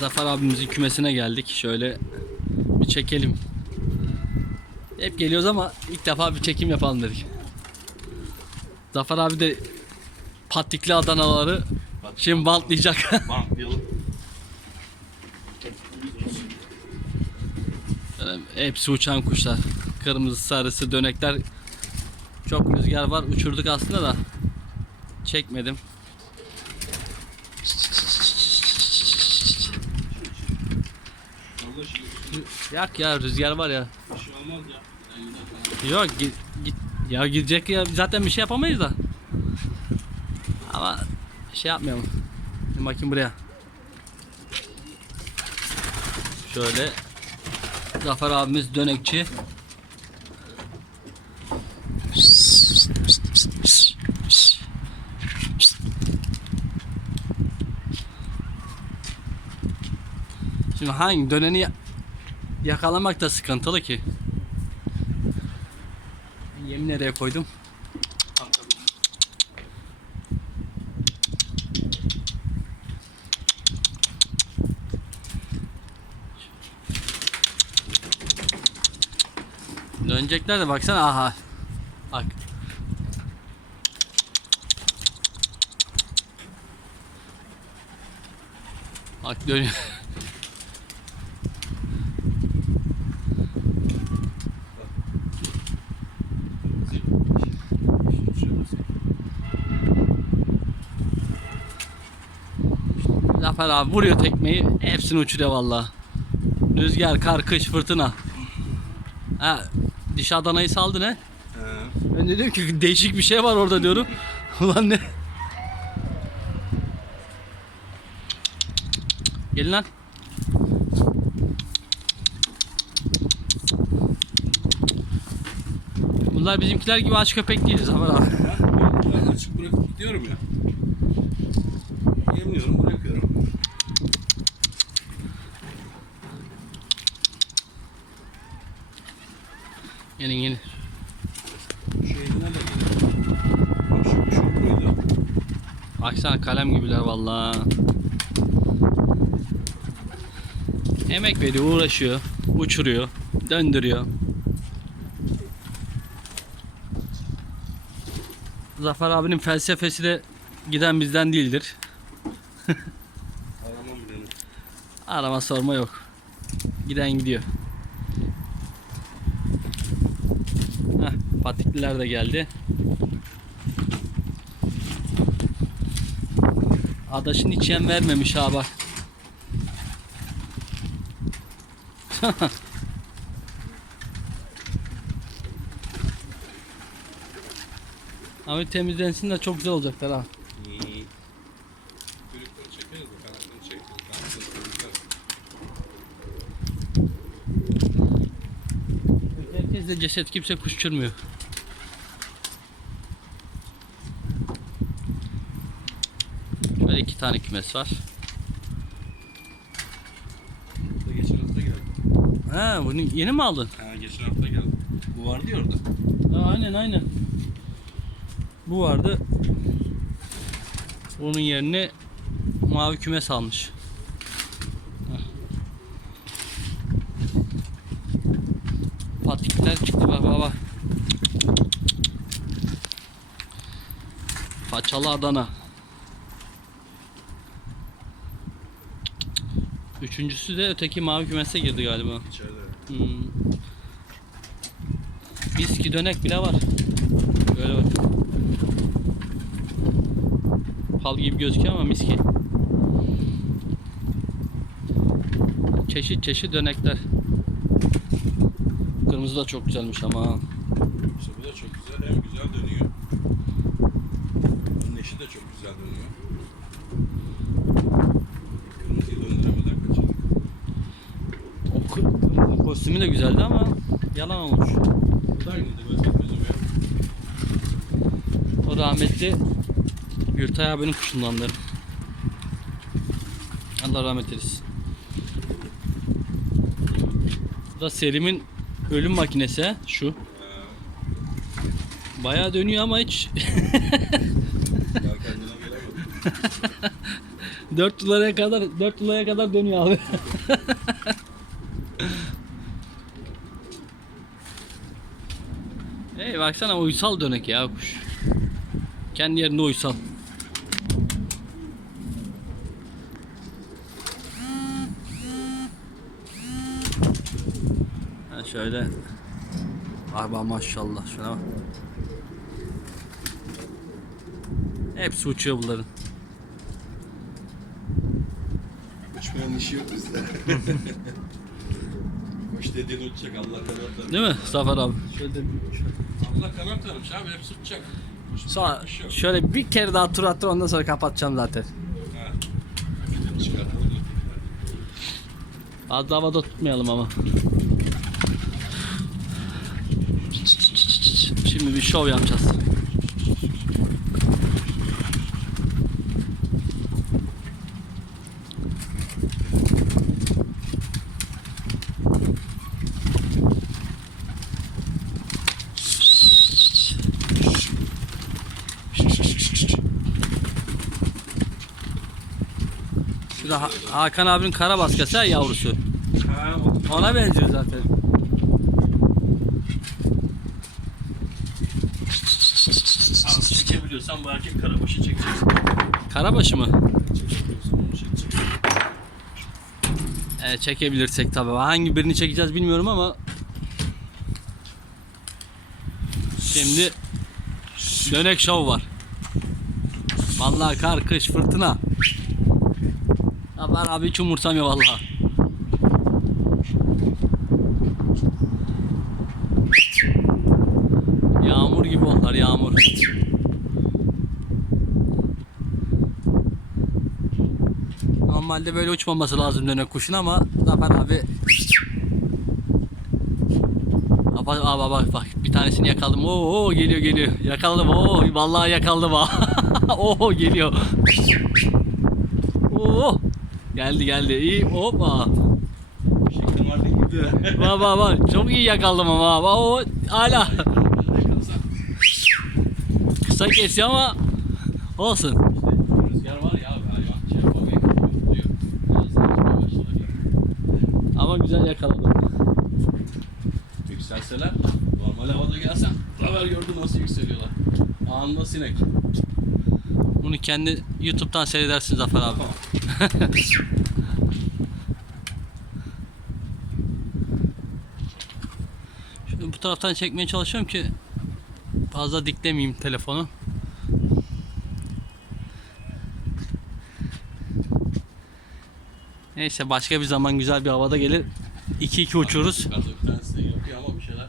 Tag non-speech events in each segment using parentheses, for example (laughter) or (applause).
Zafer abimizin kümesine geldik. Şöyle bir çekelim. Hep geliyoruz ama ilk defa bir çekim yapalım dedik. Zafer abi de patikli Adanaları şimdi bantlayacak. (laughs) Bantlayalım. Yani Hepsi uçan kuşlar. Kırmızı, sarısı, dönekler. Çok rüzgar var. Uçurduk aslında da. Çekmedim. Allah şey, Yak ya rüzgar var ya. bir şey olmaz ya. Yok git, git. Ya gidecek ya zaten bir şey yapamayız da. Ama şey yapmayalım. Bir bakayım buraya. Şöyle Zafer abimiz dönekçi. Şimdi hangi döneni yakalamak da sıkıntılı ki. Yemi nereye koydum? Dönecekler de baksana aha. Bak. Bak dönüyor. (laughs) Zafer abi vuruyor tekmeyi hepsini uçuruyor valla. Rüzgar, kar, kış, fırtına. Ha, diş Adana'yı saldı ne? He. Ben de diyorum ki değişik bir şey var orada diyorum. (laughs) Ulan ne? Gelin lan. Bunlar bizimkiler gibi aç köpek değiliz Zafer abi. Ben açık bırakıp gidiyorum ya. Yemiyorum bırakıyorum. Gelin gelin. Şeyine de. Bak şu şu buydu. Baksana kalem gibiler vallahi. Emek veriyor, uğraşıyor, uçuruyor, döndürüyor. Zafer abinin felsefesi de giden bizden değildir. (laughs) Arama sorma yok. Giden gidiyor. Heh, patikliler de geldi. Adaşın hiç yem vermemiş ha bak. (laughs) Abi temizlensin de çok güzel olacaklar ha. Herkes de ceset kimse kuş uçurmuyor. Böyle iki tane kümes var. Geçen hafta geldi. Ha bunu yeni mi aldın? Ha geçen hafta geldi. Bu vardı ya orada. Ha, aynen aynen. Bu vardı. Onun yerine mavi kümes almış. Heh. Patikler çıktı bak baba. Paçalı Adana. Üçüncüsü de öteki mavi kümese girdi galiba. İçeride. Hmm. Miski dönek bile var. Böyle bak. Pal gibi gözüküyor ama miski. Çeşit çeşit dönekler. Kırmızı da çok güzelmiş ama. ha. İşte bu da çok güzel. Hem güzel dönüyor. Bunun eşi de çok güzel dönüyor. Kırmızıyı döndüremeden kaçırdık. O kı- kostümü de güzeldi ama yalan olmuş. Bu da. O rahmetli Gürtay abinin kuşundandır. Allah rahmet eylesin. Bu da Selim'in ölüm makinesi şu. Bayağı dönüyor ama hiç Daha kendine gelemedim. 4 dolara kadar 4 dolara kadar dönüyor abi. (laughs) baksana uysal dönek ya kuş. Kendi yerinde uysal. Ha şöyle. Vay be maşallah şuna bak. Hepsi uçuyor bunların. Uçmayan işi yok bizde. (laughs) Kuş dediğin uçacak Allah kanat vermiş. Değil mi Zafer abi? Şöyle bir- Allah kanat vermiş abi hepsi uçacak. Sonra kuş yok. şöyle bir kere daha tur attır ondan sonra kapatacağım zaten. Ha. Bizim çıkartalım. Fazla havada tutmayalım ama. Şimdi bir şov yapacağız. Şu da Ha- Hakan abinin kara baskısı ha yavrusu. Ha, o- Ona benziyor zaten. Abi çekebiliyorsan bu erkek karabaşı çekeceksin. Karabaşı mı? Onu çekeceksin. Evet çekebilirsek tabii. Hangi birini çekeceğiz bilmiyorum ama Şimdi dönek şov var. Vallahi kar, kış, fırtına. Zafer abi hiç umursamıyor vallahi. Yağmur gibi onlar yağmur. Normalde böyle uçmaması lazım dönek kuşun ama Zafer abi Bak bak bak bak bir tanesini yakaladım. Oo, geliyor geliyor. Yakaladım. Oo vallahi yakaladım ha. (laughs) Oo geliyor. Oo geldi geldi. İyi hoppa. Şeklim vardı gidiyor. Bak bak bak çok iyi yakaladım ama. Bak o hala kısa kesiyor ama olsun. Rüzgar var ya abi hayvan şey. Ama güzel yakaladım. Yükselseler normal havada gelsen haber gördün nasıl yükseliyorlar. Anında sinek. Kendi YouTube'dan seyredersin Zafer abi. (laughs) Şimdi bu taraftan çekmeye çalışıyorum ki fazla diklemeyeyim telefonu. Neyse başka bir zaman güzel bir havada gelir. 2-2 uçuyoruz. Yukarıda bir tanesi de yapıyor ama bir şeyler.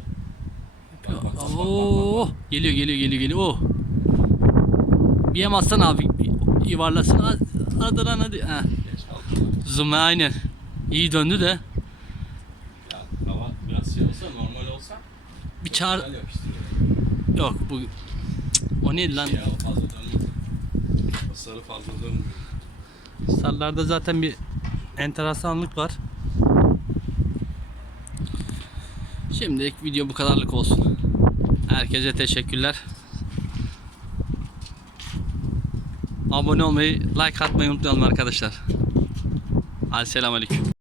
Bak, bak, bak, bak, bak, Oo, geliyor geliyor geliyor geliyor. Oh. Bir yem atsana abi. Yuvarlasın. Hadi, lan hadi. Heh. Zoom aynen. İyi döndü de. Ya hava biraz şey olsa normal olsa Bir çağır... Yok bu... Cık, O neydi lan? Ya o fazla dönmüyor. Sarı fazla dönmüyor. Sarılarda zaten bir enteresanlık var. Şimdilik video bu kadarlık olsun. Herkese teşekkürler. Abone olmayı, like atmayı unutmayalım arkadaşlar. Hadi selamünaleyküm.